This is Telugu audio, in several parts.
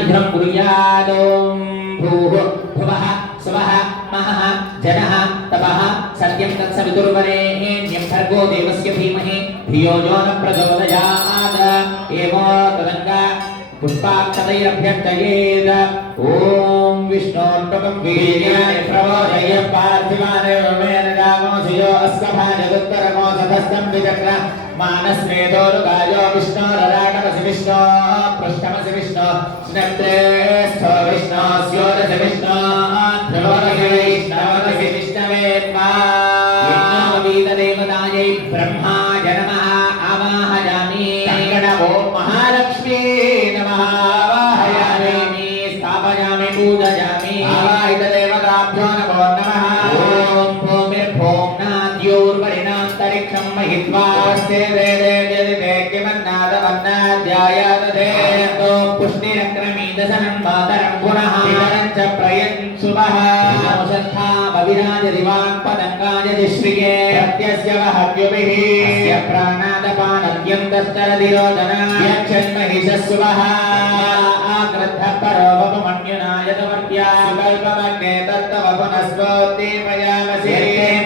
इन्द्रं कुर्यादों भूः भुवः स्वः महः जनः तपः सत्यं तत्सवितुर्वरेण्यं भर्गो देवस्य धीमहि धियो यो न प्रचोदयात् एवं तदङ्गा पुष्पाक्षतैरभ्यर्थयेत् ॐ विष्णोर्पकं वीर्याय प्रवोदय पार्थिवानेन गामोऽसियो अस्कभाजदुत्तरमो सधस्तं विचक्र मानस्मेधोरुगायो विष्णोरराटमसि विष्णो पृष्ठमसि विष्णो स्नेत्रेस्थो विष्णो स्योदसि विष्णो ध्रुवोदसि वैष्णवदसि विष्णवे त्वा यज्ञोपवीतदेवतायै ब्रह्माय नमः आवाहयामि गणवो महालक्ष्मी नमः आवाहयामि स्थापयामि पूजयामि आवाहितदेवताभ्यो नमो नमः ॐ भूमिर्भों नाद्योर्वरिणान्तरिक्षं महित्वा स्ते देदेव्यदिदेक्यमन्नादमन्नाध्यायादधेतो पुष्टिरक्रमीदशनं मातरं पुनः वितरं च प्रयन् शुभः नमोषन्था भविराजदिवाक्पदङ्गाय दिश्रिये प्रत्यस्य वहव्युभिः अस्य प्राणादपानद्यन्तश्चरधिरोदना यक्षन्महिषस्सुभः आकृद्धः परो वपुमन्युनायतवर्त्या सुकल्पमग्ने तत्तव पुनस्त्वोद्दीपयामसि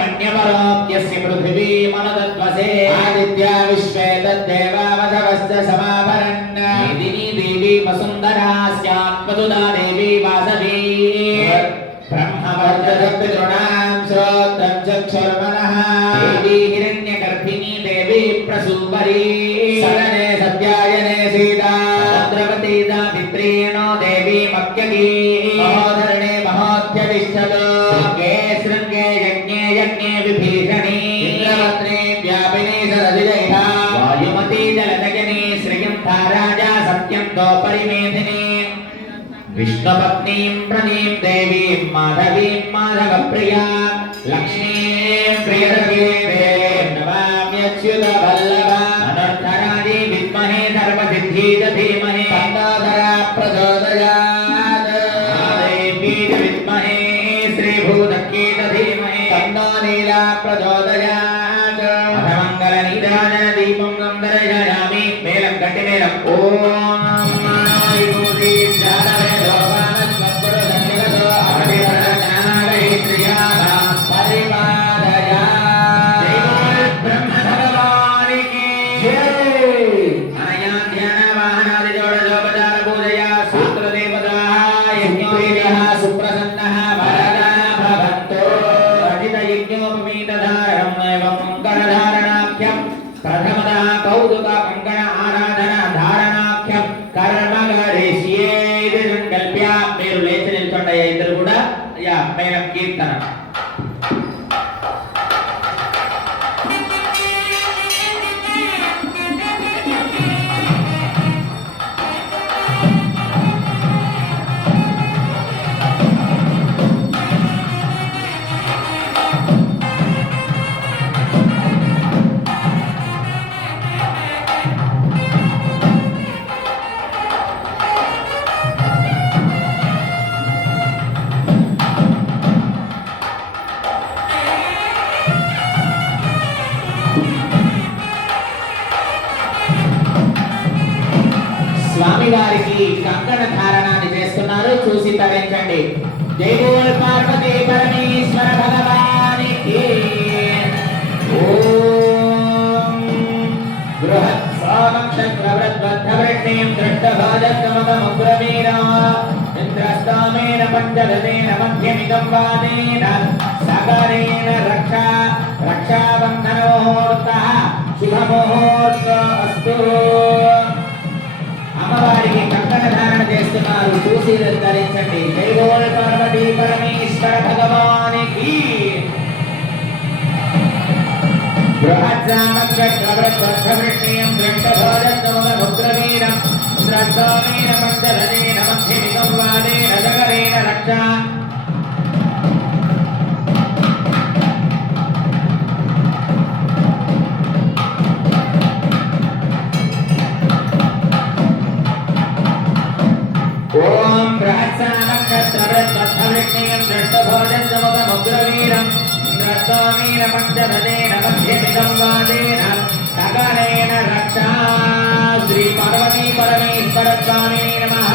मन्यपरोऽप्यस्य पृथिवीमनुतत्त्वसे आदित्या विश्वे तद्देवावधवश्च समाभरन् मेदिनी देवी वसुन्धरा स्यात्मदुदा देवी वासवी ब्रह्मवर्चदपितॄणां श्रोत्रं चक्षुर्मनः देवी हिरण्यगर्भिणी देवी प्रसूवरी सरणे सत्यायने सीता भद्रवती सावित्रीणो देवी मक्यकी महोधरणे महोत्यतिष्ठतो शृङ्गे शृङ्गे यज्ञे यज्ञे विभीषणी इन्द्रवत्नी व्यापिनी सरसिजैषा वायुमती जलनयनी श्रियं धाराजा सत्यं दोपरिमेधिनी विष्णुपत्नीं प्रणीं देवीं माधवीं माधवप्रिया लक्ष्मीं प्रियदर्शिनीं नमाम्यच्युतवल्लभा अनर्थराजी विद्महे सर्वसिद्धीद धीमहि तन्नोदरा प्रचोदयात् देवी विद्महे श्रीभूतकीद धीमहि तन्नो नीला प्रचोदयात् अथमङ्गलनीराजनदीपं दर्शयामि मेलं गट्टिमेलं ॐ కీర్తన స్వామివారికి కంకణ ధారణాన్ని చేస్తున్నారు, చూసి తరించండి. జై బోల్ పార్వతీ పరమేశ్వర భగవానికి. ఓం బృహత్ సామక్షత్రవృద్బద్ధవృష్ణీం దృష్టభాజకమకముగ్రవీరా ఇంద్రస్తామేన పంచదశేన మధ్యమిదం వాదేన సగరేణ రక్షాబంధనముహూర్తః శుభముహూర్తోస్తు. అమ్మవారికి కంకణ ధారణ చేస్తున్నారు, చూసి ధరించండి. జై బోల్ పార్వతీ పరమేశ్వర భగవానికి. బృహత్సామగ్రవృద్బద్ధవృష్ణీయం దృష్టభోజత్వముగ్రవీరం ఇంద్రస్తామేన పంచదశేన మధ్యమిదం వాదేన సగరేణ రక్షా ఓం బృహత్సామగ్రవృద్బద్ధవృష్ణీయం దృష్టభోజత్వముగ్రవీరం ఇంద్రస్తామేన పంచదశేన మధ్యమిదం వాదేన సగరేణ రక్షా. శ్రీ పార్వతీ పరమేశ్వర స్వామి నమః.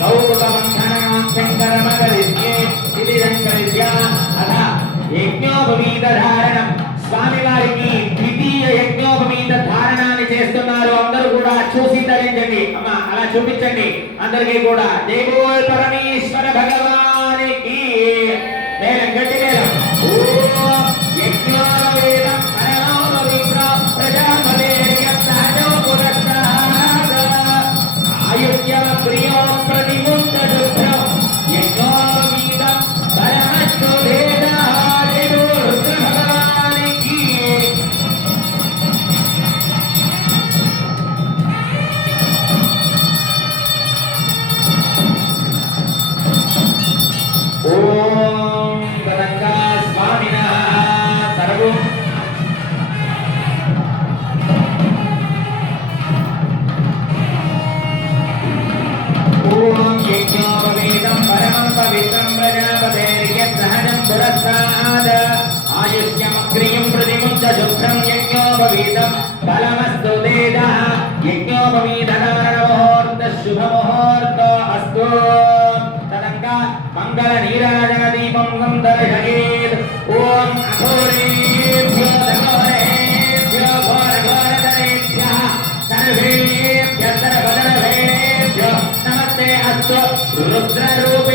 గౌరవంధనాక్షంకరమగలిద్యే ఇది రంకలిద్య అథ యజ్ఞోపవీత ధారణం స్వామి వారికి ద్వితీయ యజ్ఞోపవీత ధారణాన్ని చేస్తున్నారు. అందరూ కూడా చూసి ధరించండి. అమ్మ అలా చూపించండి అందరికీ కూడా. జై బోల్ పరమేశ్వర భగవానికి. మేళం గట్టి మేళం. ఓం యజ్ఞోపవీతం పరమోపవిత్రం ప్రజాపతేర్యం సహజో పురస్కారాత్ ఆయుష్యం ప్రియం ప్రతిముక్తదుఃఖం యజ్ఞోపవీతం పరమశ్రుదేదా. జై బోల్ రుద్ర భగవానికి. ఓం గణంగా స్వామినః సర్వం. ఓం యజ్ఞోపవీతం పరమం పవిత్రం ప్రజాపతేర్యం సహజం పురస్కారాత్ ఆయుష్యమగ్రియం ప్రతిముంచ శుభ్రం యజ్ఞోపవీతం ఫలమస్తు వేదః. యజ్ఞోపవీత ధారణ ముహూర్త శుభ ముహూర్త అస్తు. తదంగా మంగళ నీరాజన దీపం దర్శయేత్. ఓం అఘోరేభ్యో ఘోరేభ్యో ఘోరఘోరధరేభ్యః సర్వేభ్యః సర్వధర్మేభ్యో నమస్తే అస్తు. రుద్రరూప